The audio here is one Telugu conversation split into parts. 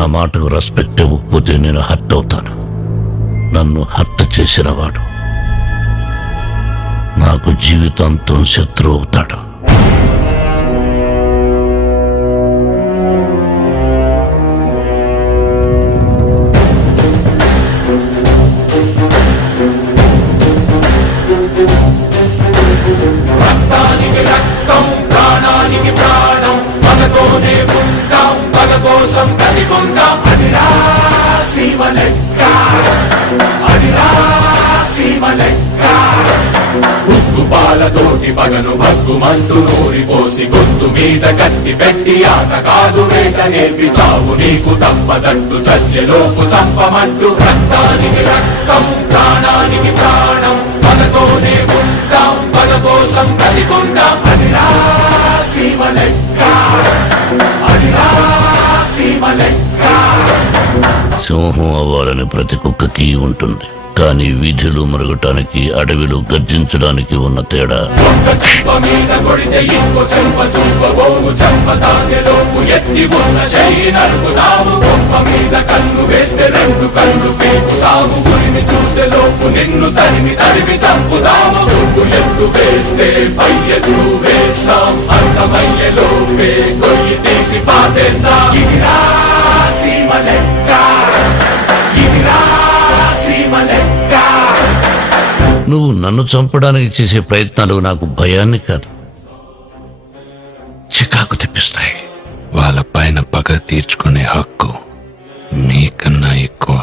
నా మాటకు రెస్పెక్ట్ ఇవ్వకపోతే నేను హర్ట్ అవుతాను. నన్ను హర్ట్ చేసినవాడు నాకు జీవితాంతం శత్రువు అవుతాడు. రక్తానికి రక్తం, ప్రాణానికి ప్రాణం, పగతోనే ఉంటాం, పగ కోసం బ్రతికుంటాం. అదిరా సీమ లెక్క, అదిరా సీమ లెక్క. ఉగ్గు పాలతోటి పగను భగ్గుమంటూ నూరిపోసి గొంతు మీద కత్తి పెట్టి ఆట కాదు వేట నేర్పి చావు నీకు తప్పదంటూ చచ్చెలోపు చంపమంటూ. రక్తానికి రక్తం, ప్రాణానికి ప్రాణం, పగతోనే ఉంటాం, పగ కోసం బ్రతికుంటాం. అదిరా సీమ లెక్క, అదిరా సీమ లెక్క. సింహం అవ్వాలని ప్రతి కుక్కకి ఉంటుంది, కానీ వీధిలో మరగటానికి అడవిలో గర్జించడానికి ఉన్న తేడా. ఒక్క చెంప మీద కొడితే ఇంకో చెంప చూపబోము, చెంప తాకెలోపు ఎత్తి ఉన్న చెయ్యి నరుకుతాము. బొమ్మ మీద కన్ను వేస్తే రెండు కళ్ళు పీకుతాము, గురిని చూసేలోపు నిన్ను తరిమి తరిమి చంపుతాము. దుడ్డు ఎత్తు వేస్తే పై ఎత్తు వేస్తాం, అర్థమయ్యేలోపే కొయ్యి తీసి పాతేస్తాం. ఇదిరా సీమ లెక్క, ఇదిరా సీమ లెక్క. నువ్వు నన్ను చంపడానికి చేసే ప్రయత్నాలు నాకు భయాన్ని కాదు, చికాకు తెప్పిస్తాయి. వాళ్ళ పైన పగ తీర్చుకునే హక్కు నీకన్నా ఎక్కువ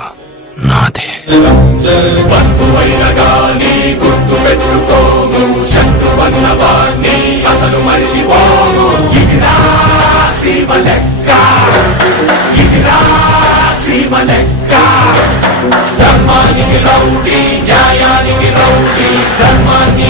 నాదే. బంధువైన గాని గుర్తు పెట్టుకోము, శత్రువన్న వాణ్ణి అసలు మరిచిపోము. ఇదిరా సీమ లెక్క, ఇదిరా సీమ లెక్క. ధర్మానికి రౌడీ, న్యాయానికి రౌడీ, ధర్మాన్ని